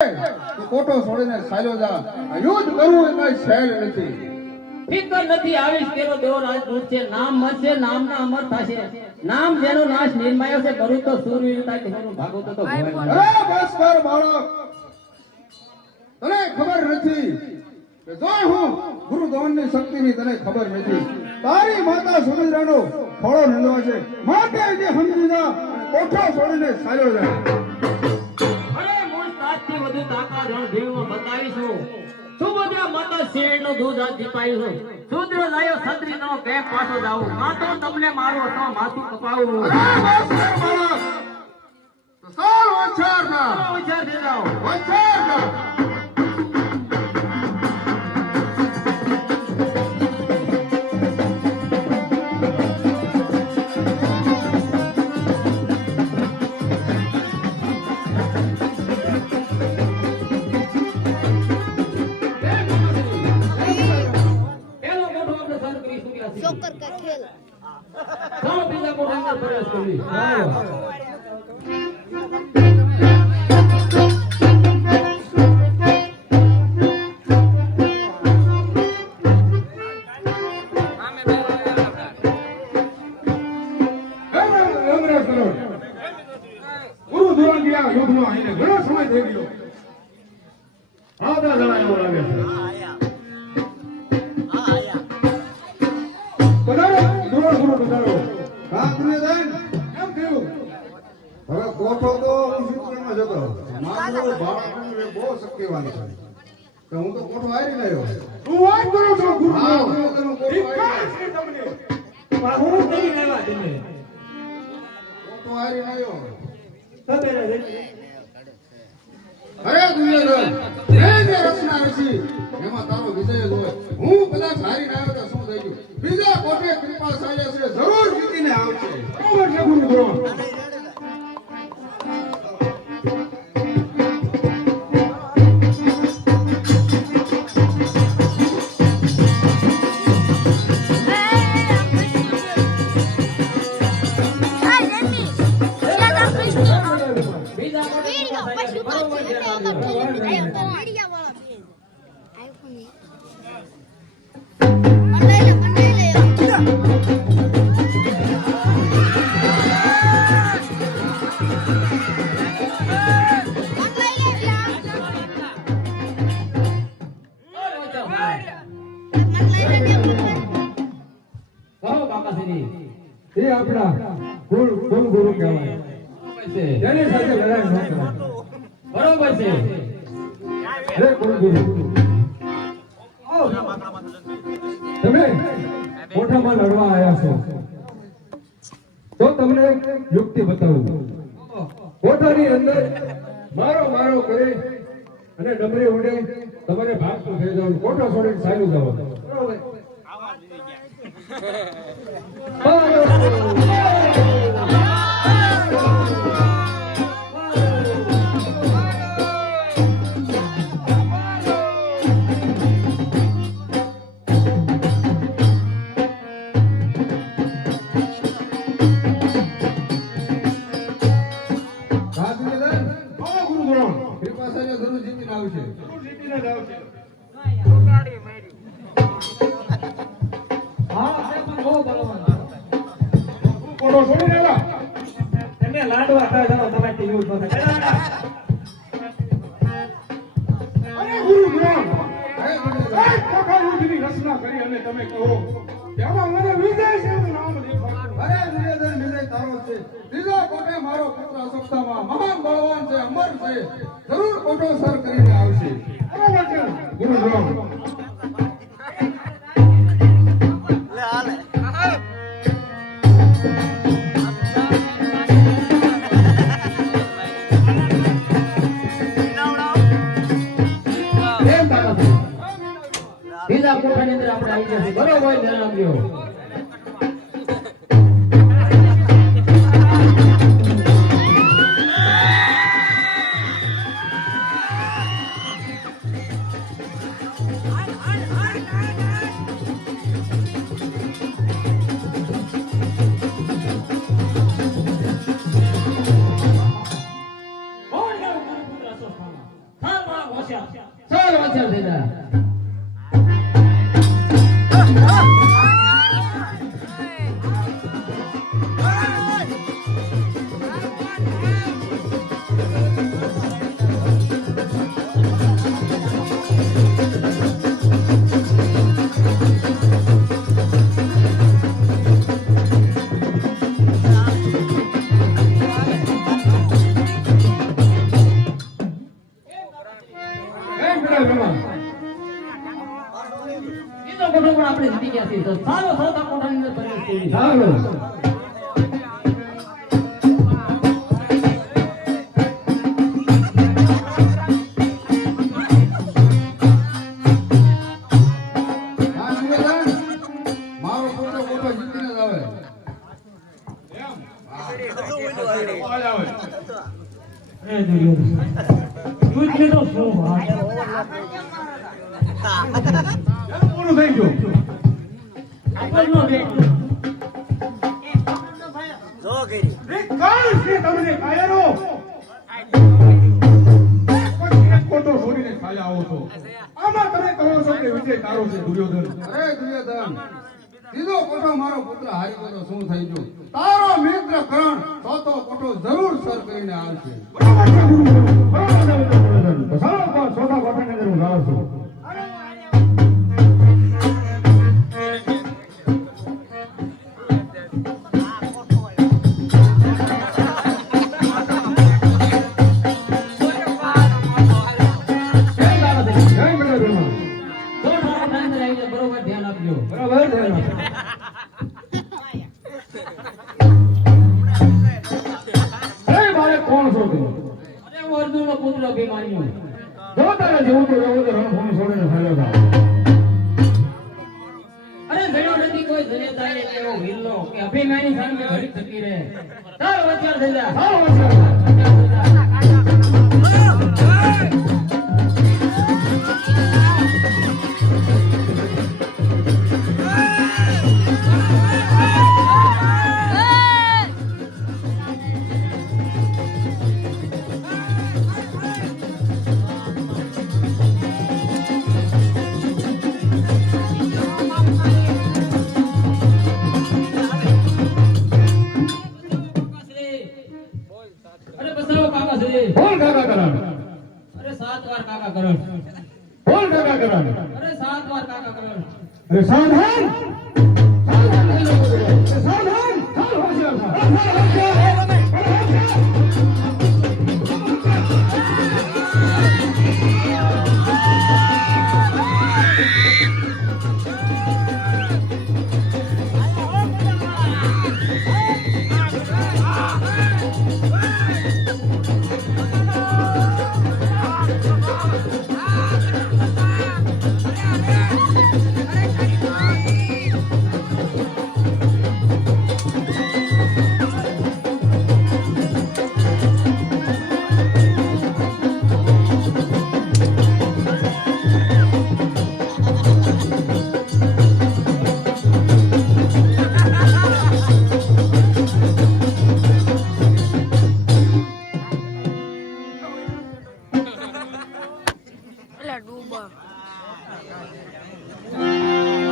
કોટો છોડીને ચાલ્યો જા. આ યુદ્ધ કરવું એ કઈ સહેલ નથી. ફિકર નથી આવીશ તેરો દેવો રાજદૂત છે. નામ મરશે નામના અમર થશે. નામ જેનો નાશ નિર્માયો છે કરું તો સૂરવીરતા કે એનું ભાગવત તો ભવાય. અરે બસ કર બાળક. તને ખબર નથી કે જો હું ગુરુ ગોવનની શક્તિની તને ખબર નથી. તારી માતા સુમિત્રાનો ખોળો નંદવા છે. માટે જે સમજી જા કોઠો છોડીને ચાલ્યો જા. અરે મોજ તાજથી વધુ તાકાત રણ ભીમમાં બતાવીશું. સુભદ્રા માતા શેરનો દૂધ આ દીપાયું. શુદ્ર લાયો છત્રીનો કેમ પાછો જાવું. માતો તમને મારો તો માથું કપાવું. અરે બસ કર બાળક. તો સાવ હોશિયાર જા. વિચાર દે જાઓ. હોશિયાર જા. जोकर का खेल ચાલો બીજા કોઠા અંદર પ્રવેશ કરી. ગુરુ ધોરણ ગયા યુદ્ધમાં આવીને ઘણો સમય થઈ ગયો. આવતા જણા એવું લાગે છે. પધારો ધોરણ ગુરુ પધારો. હા ગુરુદેવ કેમ થયું? હવે કોઠો તો ઉસીપુરમાં જતો. મારો બાળકને બહુ શક્તિવાન છે. તો હું તો કોઠો આવી ગયો. તું વાત કરો છો ગુરુ? હા હું તને કોઠો આવી ગયો. હું કરી લેવા તમે કોઠો આવી ગયો. અરે દુર્યોધન એ જે રચના રચી એમાં તારો વિજય જ હોય. હું કદાચ હારીને આવ્યો તો શું થઈ ગયું? બીજા કોઠે કૃપા ચાલે છે, જરૂર જીતીને આવશે. બરોબર છે ગુરુ દ્રોણ. બીજા કોઠા એ આપણા ગુરુ ગુરુ કહેવાય. તેની સાથે લડાઈ ન કરાય. બરોબર છે. હે ગુરુ ગુરુ તમે કોઠામાં લડવા આવ્યા છો તો તમને એક યુક્તિ બતાવું. કોઠાની અંદર મારો મારો કરી અને ડમરી ઉડે તમારે ભાગતું થઈ જવાનું. કોઠો છોડીને ચાલ્યું જવાનું. બરોબર? કૃપા ચાલે જરૂર જીતીને આવશે. જરૂર જીતીને જ આવશે. કોઠો છોડીને આવ્યા. તમે લાડવા થાય જાવ તમારે યુઝ ન થાય. અરે ગુરુ દ્રોણ હે ગુરુદેવ કોઠા યુદ્ધની રચના કરી અને તમે કહો કે આમાં મને વિજય છે એનું નામ દેખાડો. અરે દુર્યોધન વિજય તારો છે. ત્રીજો કોઠે મારો પુત્ર અશોકતામાં મહાન બળવાન છે, અમર છે, જરૂર કોઠો સર કરીને આવશે. બરોબર છે ગુરુ દ્રોણ. બીજા કોઠાની અંદર આપણે આવી જશે. બરોબર ધ્યાન આપજો. ચાલ વાંચ્યા થઈ જા. એમ પેલા વેમા બીજો કોઠો પણ આપણે જીતી ગયા છીએ. તો ચાલો સૌતા કોઠાની અંદર પ્રવેશ કરીએ. ચાલો હા સુરેશ, મારો પોતો મોટો જીતીને જ આવે. અવાજ આવે એનું પૂરું થઈ ગયું એક કાળ છે તમને કાયરો પછી એક ખોટો છોડીને ખાયા આવો છો. આમાં તમે કહો છો કે વિજય તારો છે દુર્યોધન. અરે દુર્યોધન, ત્રીજો કોઠો મારો પુત્ર હારી ગયો તો શું થઈ ગયું? તારો મિત્ર કર્ણ ચોથો કોઠો જરૂર સર કરીને આવશે. બરાબર છે દુર્યોધન. બરાબર છે દુર્યોધન. તો ચાલો પણ સોદા કોઠાની અંદર હું જાઉં છું. જય પેલા વેમા. સૌતા કોઠાની અંદર આવીને બરોબર ધ્યાન આપજો. બરાબર ધ્યાન આપો. અરે બાળક કોણ છો તું? અરે હું અર્જુનનો પુત્ર અભિમન્યુ. જો તારે જેવું તો રહેવું તો રણભૂમિ છોડીને ચાલ્યો જાઓ. અરે જડ્યો નથી કોઈ જનેતા એવો વીરલો કે અભિમાની સામે ઘડી થકી રહે. ચાલ વાંચ્યા થઈ જા. ચાલો વચ્ચે. અરે બસરો કાકા છે. બોલ કાકા કરણ. અરે 7 વાર કાકા કરણ. બોલ કાકા કરણ. અરે 7 વાર કાકા કરણ. અરે સાવધાન. સાવધાન થઈ જાઓ બધે. અરે સાવધાન. ચાલ હોશિયાર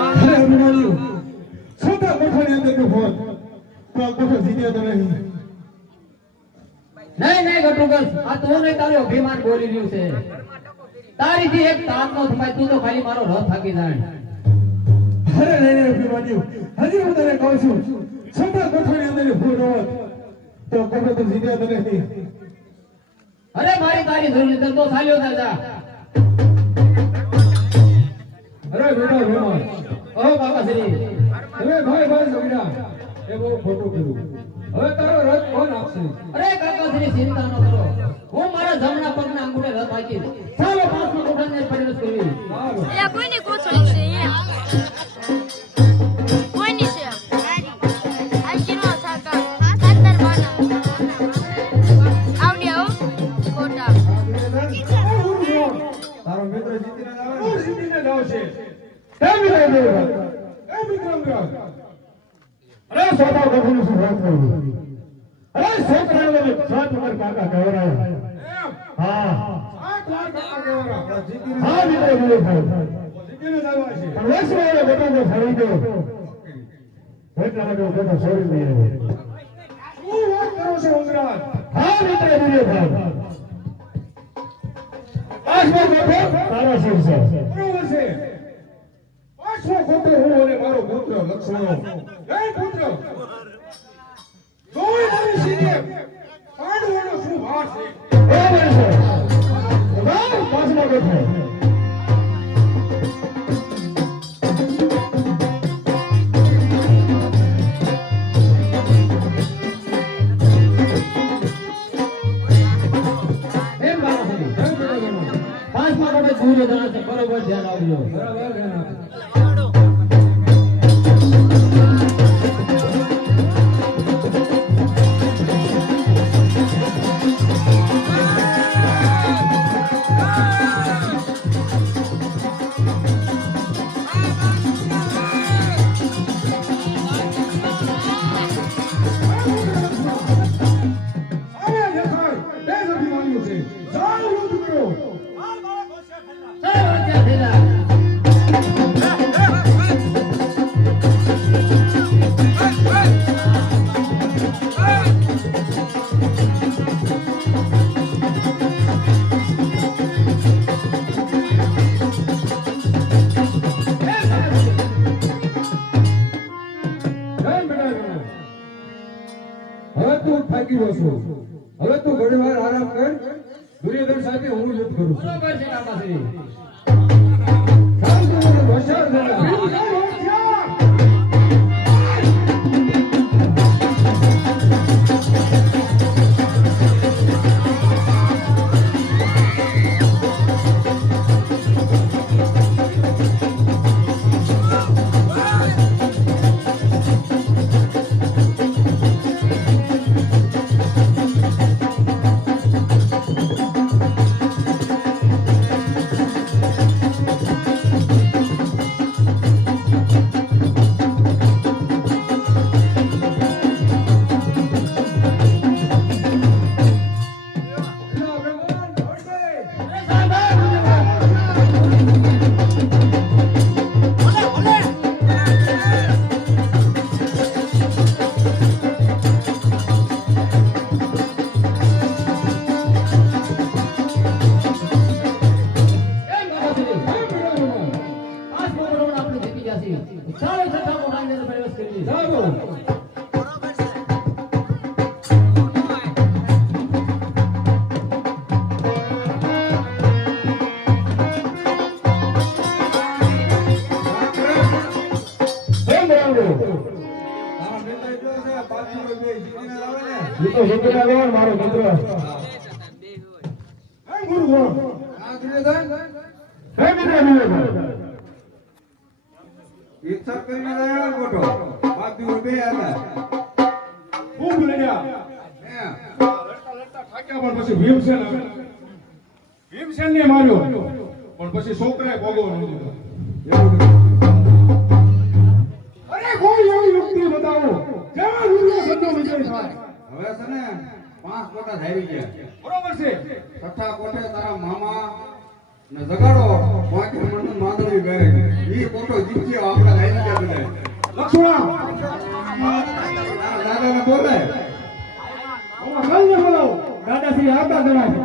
અરે અભિમાન્યુ, સોદા કોઠાની અંદર નો ફોન. તો આ કોઠો જીત્યો તો નહીં. નહીં ગટુગસ, આ તું નહીં તારું અભિમાન બોલી રહ્યું છે. તારીથી એક તાત નો થમાય, તું તો ખાલી મારો રથ થાકી જાય. અરે નહીં અભિમાન્યુ, હજી હું તને કહું છું, સોદા કોઠાની અંદર ફોન હોત તો કોઠો તો જીત્યો તો નહીં. અરે મારી તારી જરૂર નથી, તો ચાલ્યો દાદા. અરે બેટા વેમા, ઓ કાકાશ્રી, તમે ભાઈ ભાઈ સમજ્યા એ બહુ ખોટું કર્યું. હવે તારો રથ કોણ આપશે? અરે કાકાશ્રી ચિંતા ન કરો, હું મારા જમણા પગના અંગૂઠે રથ હાકીશ. ચાલો 5મા કોઠાની અંદર પ્રવેશ કરવી. ચાલો. એટલે કોઈની કોથળી છે અહીંયા કોઈની છે આ કિનો થાકા ખાતર બાના આવડી આવો કોટા તારો મિત્ર જીતીને જ આવે. હું જીતીને જ આવશે. હે મિત્ર દેવરાજ, હે મિત્ર અંગરાજ. અરે સોદા કોઠાનું શું વાત કરવું? અરે છોકરાઓને સાત વાર કાકા કહેવાય. હા, આ દ્વાર કરતા કહેવાના. હા મિત્ર વિવેકભાઈ જીતીને જ આવ્યા છે. પણ વર્ષમાં એ બધાને ફરી ગયો એટલા માટે હું બધો છોડી દઈ આવ્યો. શું વાત કરો છો અંગરાજ? હા મિત્ર વિવેકભાઈ પાંચમો ગોઠો તારા શિર છે. બરોબર છે. પાછો ખોટો હું અને મારો પુત્ર લક્ષ્મણો. હે પુત્ર, જોઈ તારી સીધે પાંડવોનો શું ભાર છે? બરાબર છે. વાહ, પાંચમો ગોઠો એમ બાળાશ્રી, પાંચમા ગોઠે દુર્યોધન છે, બરોબર ધ્યાન આપજો. બરાબર ધ્યાન આપો. આવ્યા દેખાય, દેશ અભિમાન્યુ છે. જાઓ યુદ્ધ કરો. ચાલો, ત્યાં થઈ જા. કેમ બેટા ગણો? હવે તું થાકી ગયો છો. હવે તું ઘણી વાર આરામ કર. દુર્યોધન સાથે હું યુદ્ધ કરું છું. બરોબર છે બાળાશ્રી. ચાલ તું મને હોશિયાર બના. જય હોશિયાર. એલા ભગવાન, દોડશે. એમ બાળાશ્રી, કેમ બેટા ગણો? પાંચમો ગોઠો આપણે જીતી ગયા છીએ. ચાલો, છઠ્ઠા ગોઠાની અંદર પ્રવેશ કરીએ. ચાલો. કેમ બરાબર તારા નેતા એટલો છે, પાછો બે જીતીને જ આવે ને. એ તો જીતીને આવ્યો મારો મિત્ર. હે ગુરુગણ. હા દુર્યોધન, હે મિત્ર વિવેકભાઈ ઈચ્છા કરીને જ આવ્યો ને ખોટો. પાછો બે હતા. ખૂબ લડ્યા. હે. લડતા લડતા થાક્યા પણ પછી ભીમસેન આવ્યો. ભીમસેનને માર્યો. પણ પછી છોકરાએ ભોગવવા ન દીધો. અરે કોઈ એવી યુક્તિ બતાવો જેમાં દુર્યોધનનો વિજય થાય. હવે છે ને 5 કોટા આવી ગયા. બરોબર છે. છઠ્ઠા કોઠે તારા મામા ને જગાડો બાકી મન માંદવી કરે ઈ કોટો જીત્યો આપણે આવી ગયા બધા. લક્ષ્મણ તારા દાદાને બોલે ઓમાં કઈને બોલાવો. દાદાશ્રી આવતા જણાય.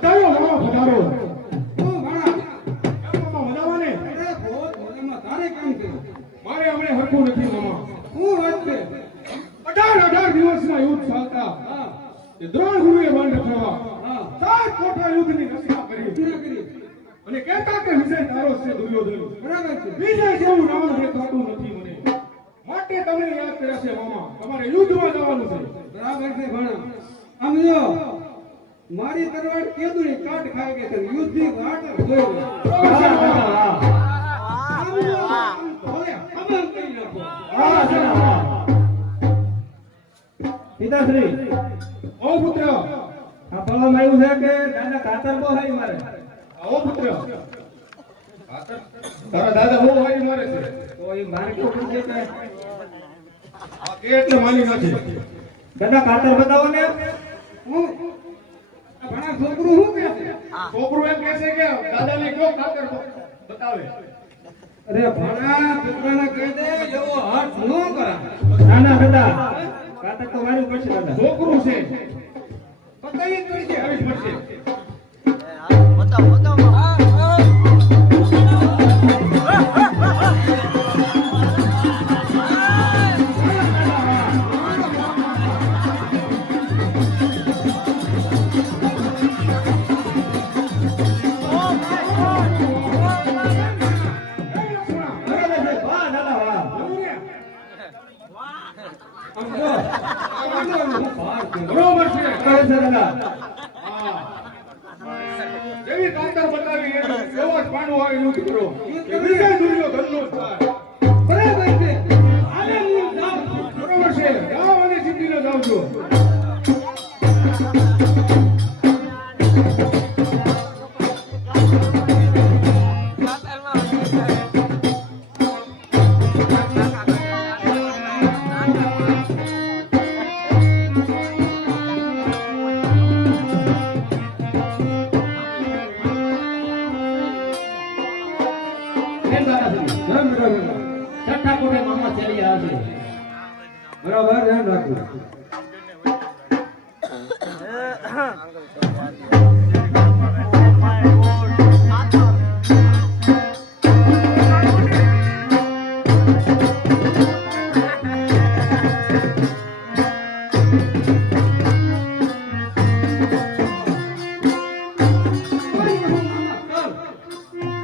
પધારો મામા પધારો. તું ઘણા મામા વધાવાને. અરે ભોત ભોજનમાં તારે કામ કર્યું. મારે હમણે હરખું નથી મામા. હું વાત છે 18 દિવસના યુદ્ધ ચાલતા હા એ દ્રોણ ગુરુએ બંધ થવા હા 7 કોઠા યુદ્ધની રચના કરી. પૂરા કરી અને કહેતા કે વિજય તારો છે દુર્યોધન. બરાબર છે. વિજય જેવું નામ દેખાતું નથી મને. માટે તમને યાદ કર્યા છે મામા. તમારે યુદ્ધમાં જવાનું છે. બરાબર છે ઘણા આમ જો મારી તરવાડ કેદુની કાટ ખાઈ ગઈ છે યુદ્ધની વાટ જોઈ લે. આમ જો, આમ ભલે ખબર કરી નાખો. પિતાશ્રી ઓ પુત્ર આ પલમ આવ્યું છે કે દાદા કાતર બહુ હારી મારે. ઓ પુત્ર તારા દાદા બહુ હારી મારે છે તો એ મારે કેવું છે કે આ કે એટલે માની નથી દાદા કાતર બતાવો ને. હું આ ભણા છોકરું શું કહે છે છોકરું એમ કહે છે કે દાદાને કયો ખાતર બતાવે અરે ભણા છોકરાને કહી દે એવો હાથ ન કરા. ના ના દાદા કાતર તો મારું પડશે દાદા. છોકરું છે બતાવી જ પડશે. આવી જ પડશે વાહ દાદા વાહ. બરોબર છે કહે છે દાદા. હા. જેવી કાતર બતાવી એવો જ પાંડુ આવી યુદ્ધ કરો એ વિજય દુર્યોધનનો થાય. બરાબર છે. આને હું જાઉં છું. બરોબર છે જાઓ અને સિદ્ધિને જાઉં છું કેમ દાદાશ્રી? ધ્યાન બરાબર છઠ્ઠા કોઠે મામા ચાલી આવે છે. બરાબર ધ્યાન રાખવું.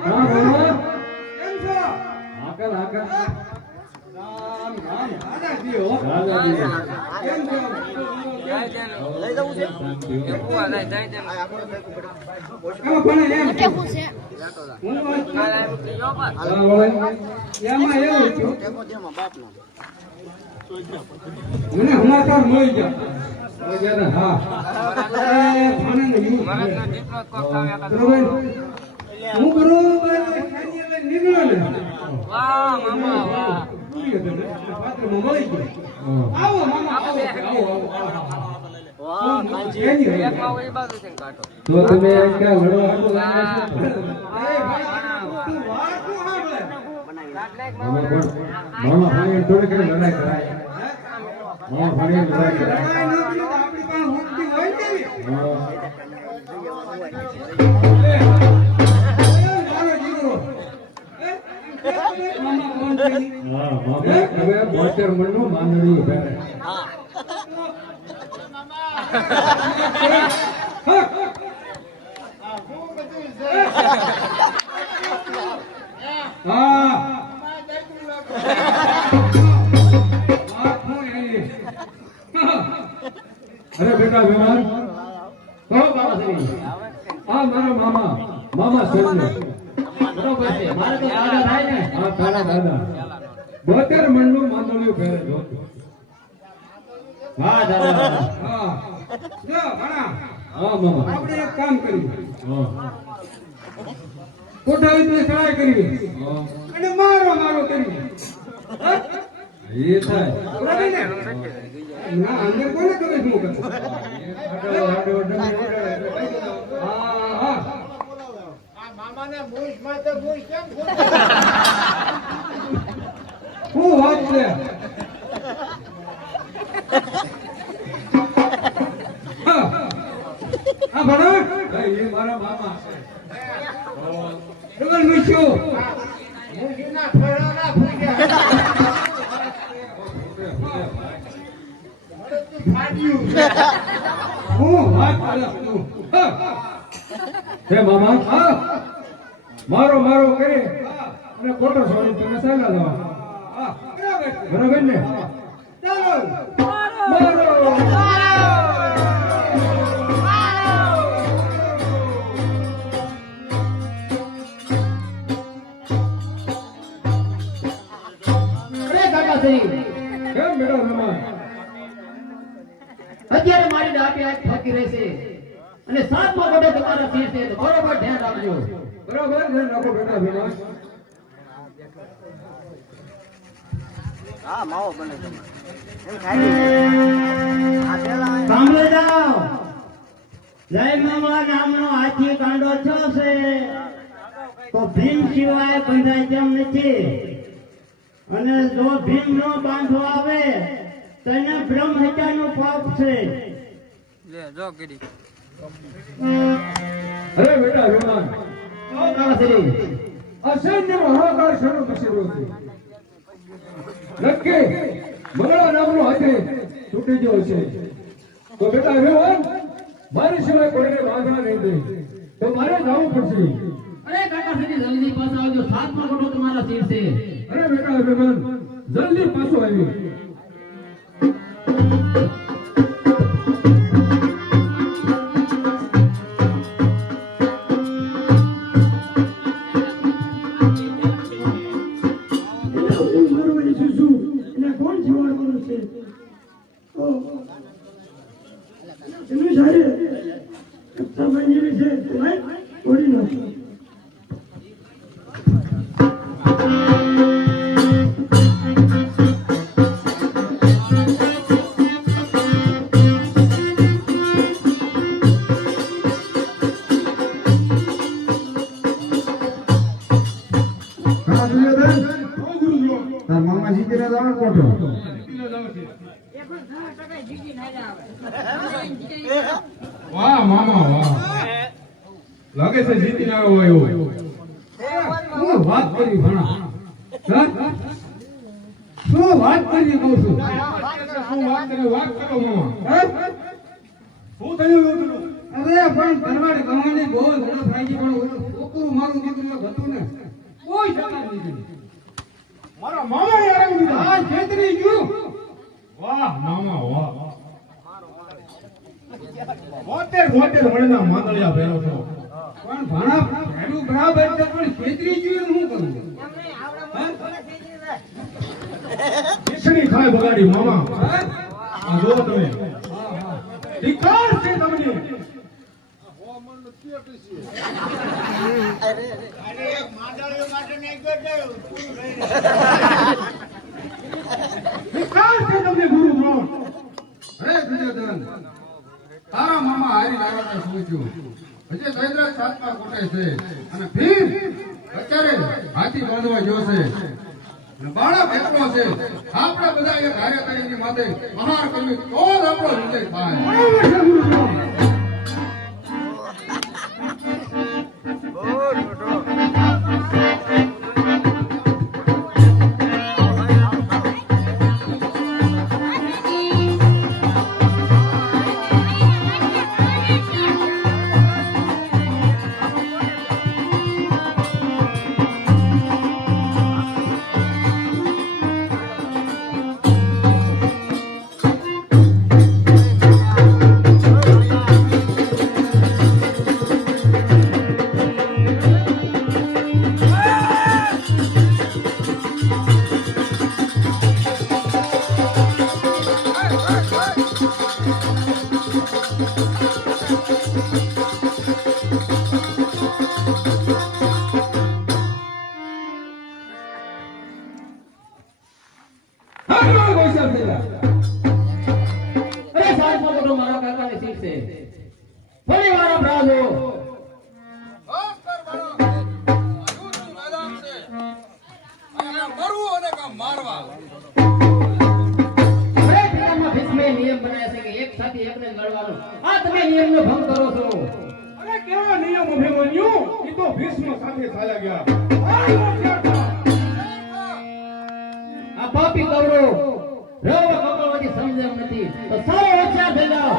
હા બોલો. કેમ છો? આગળ આગળ. રામ રામ. દાદાજી હો. દાદાજી. કેમ છો? આમાં ભણે એમ. કે હું છે હું વાત કરું. હા બોલો. એમાં એવું થયું. મને સમાચાર મળી ગયા. બોલ્યા ને હા. એ ભણેને યુદ્ધ છે. બરોબર? હું બરોબર ખાલી એટલે નીકળ્યો ને. પાત્રમાં મળી ગયો. આવો મામા આવો આવો કેની રહી? તો તમે ક્યાં લડવા હાટુ લાગ્યા છો? એ ભાઈ તું વાત શું સાંભળે? મામા પણ મામા ભાઈ થોડી ઘણી લડાઈ કરાય. મામા ભાઈ લડાઈ કરાય. લડાઈ ન કરી તો આપણી પાસે મુક્તિ હોય ને એવી. હા. મારો જીગરો. મામા કોણ છે? હા મામા હવે બોચર મનનું માંદડિયું પહેરે. હા. વાત શું એની? અરે બેટા વિમાન કહો બાબાશ્રી. આ મારા મામા મામા સજ્જન. બરોબર છે. મારે તો દાદા થાય ને. આ તારા દાદા બોચર મનનું માંદડિયું પહેરે જો. હા દાદા. હા. જો ભણા હા મામા. આપણે એક કામ કર્યું. હા. કોઠા વિશે સહાય કરવી હા. અને મારો મારો કરવી. હા? એ થાય. બરાબર ને? ના અંદર કોને ખબર શું કરે? આડો આડો ડમી ઉડાડે એટલે કઈ દેતા. હા હા. શું વાત છે? હા. આ ભણા હા, એ મારા મામા છે. ડબલ મૂછ્યો. હું વાત કરે તું? હા. હે મામા હા. મારો મારો કરી અને ખોટો છોડી તમે સાલા જવા. હા. બરાબર છે. બરાબર ને? ચાલો. મારો અરે દાદાશ્રી. કેમ બેટા રમા? અત્યારે મારી દાદી છે અને સાતમો કોઠો તમારા શિર છે તો બરોબર ધ્યાન રાખજો. બરાબર ધ્યાન રાખો બેટા ભીમા. સાંભળી જાઓ, જય મામા નામનો હાથી કાંડો થયો છે તો ભીમ સિવાય બંધાય તેમ નથી. અને જો ભીમ નો બાંધો આવે તો એને બ્રહ્મહત્યાનું પાપ છે. અરે બેટા ભીમા, કાકાશ્રી, અસંખ્ય મહાકાળ શરૂ થશે રોજ. નક્કી મંગળા નામનો હાથી છૂટી ગયો છે તો બેટા ભીમા, મારી સિવાય કોઈને બાંધવા નહીં દે તો મારે જવું પડશે. અરે કાકાશ્રી જલ્દી પાછા આવજો, સાતમો કોઠો તમારા શિર છે. અરે બેટા ભીમા, જલ્દી પાછો આવ્યો. એને કોણ જીવાડવાનું છે? એનું સાહેબ કચ્છા જેવી છે, છોડી નાખો. હા દુર્યોધન, ઓ ગુરુ દ્રોણ, તાર મામા જીતીને જાવ કોઠો. જીતીને જાવ છે. વાહ મામા વાહ, લાગે છે જીતીને આવ્યો હોય એવું. શું વાત કરી ભણા? હા? શું વાત કરી કહું છું? શું વાત કરે, વાત કરો મામા. હા? શું થયું એવું પેલું? અરે પણ કરવાડ કમાની બહુ ઝડપ રાખી, પણ ઓલું છોકરું મારું દીકરું હતું ને કોઈ શકાય નહીં. મારા મામા યાર દીધા. આ છેતરી ગયું. વાહ મામા વાહ, 72 મણના માંદળિયા પહેરો છો. પણ ભણા ભેડું બરાબર છે, પણ છેતરી ગયું શું કરું? ખીચડી ખાય બગાડી મામા. હા? આ જો તમે, ધિક્કાર છે તમને. ધિક્કાર છે તમને ગુરુ દ્રોણ. અરે દુર્યોધન, તારા મામા હારી લાવવા પૂછ્યું. હજી સૈદ્રાજ સાતમા કોઠે છે અને ભીમ અત્યારે હાથી બાંધવા ગયો છે. અને બાળક એકલો છે. આપણે બધા એક હારે કરીને માથે મહાર કરવી તો જ આપણો વિજય થાય. બરાબર છે ગુરુ દ્રોણ. હા, પૈસા થયેલા. અરે સાતમો કોઠો મારા કાકાની શિર છે. ફરી વાર આપ રાહ જુઓ. અરે પિતામહ ભીષ્મે નિયમ બનાવ્યા છે કે એક સાથે એકને જ લડવાનું. આ તમે નિયમનો ભંગ કરો છો. અરે કેવા નિયમ અભિમન્યુ, એ તો ભીષ્મ સાથે ચાલ્યા ગયા. આ ક્યાં હતા? આ પાપી કવરો રવ કપડવાથી સમજ્યા નથી તો સારો હોશિયાર થઈ જાઓ.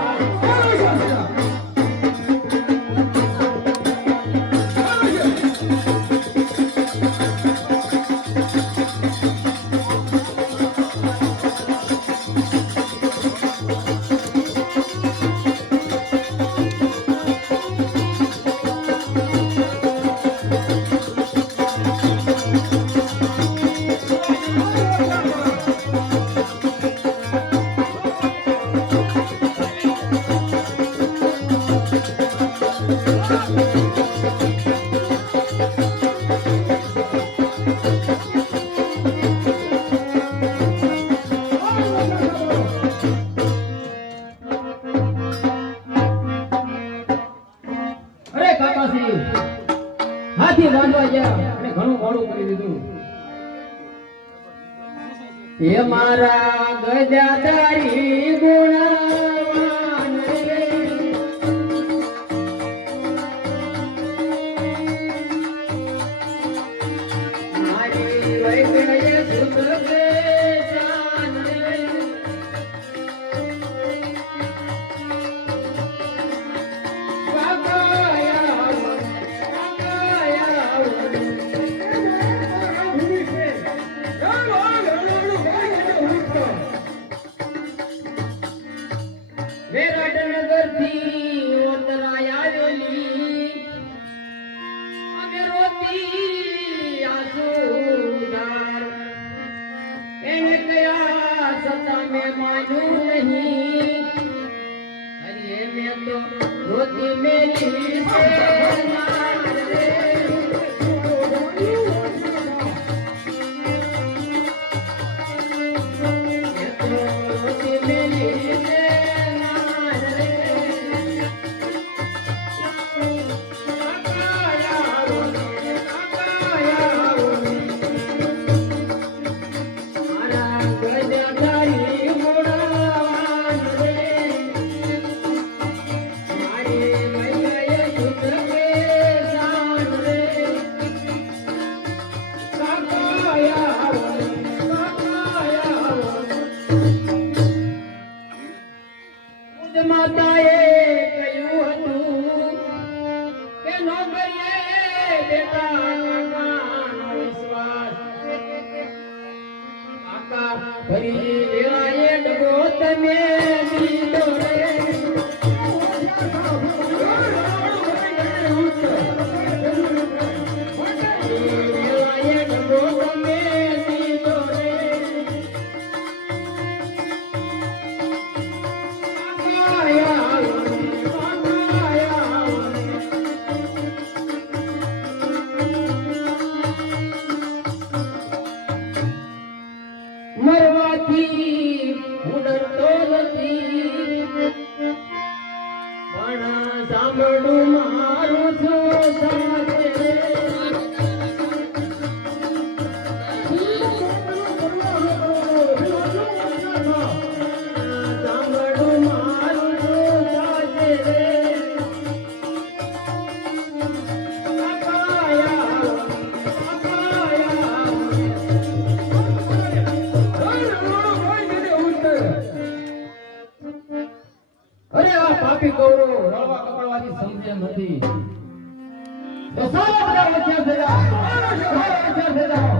કપડવાસી હાથી બાંધવા ગયા અને ઘણું મોડું કરી દીધું. એ મારા ગજાધારી ગુણવાન રે, મારી વૈગણ્ય સુખ બેચાન રે, વિરાટનગરથી ઉતરાય આવેલી અમે રોતી આસુદાર, એને કયા છતાં મેં માન્યું નહીં. અરે મેં તો રોતી મેલી છે નાર રે. મેં તો રોતી મેલી છે નાર રે. મારા ગજાધારી ગુણવાન રે, મારી મૈયાએ સુખ બેચાન રે. કાકાયા ખુદ માતાએ કહ્યું હતું કે નો કરીએ બેટા કાકાનો વિશ્વાસ. કાકા ફરી વેળાએ ડગો તમે દીધો રે. ફરી વેળાએ ડગો તમે દીધો રે. મરવાથી હું ડરતો નથી, પણ સાંભળું મારું છું સાથે. સાંભળું મારું છું સાથે રે. અરે આ પાપી કૌરવ રળવા કપડવાથી સમજે નથી. તો સારા બધા વચ્ચે થઈ જાઓ, સારા વચ્ચે થઈ જાઓ.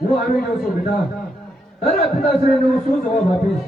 હું આવી ગયો છું બેટા. તારા પિતાશ્રીને હું શું જવાબ આપીશ?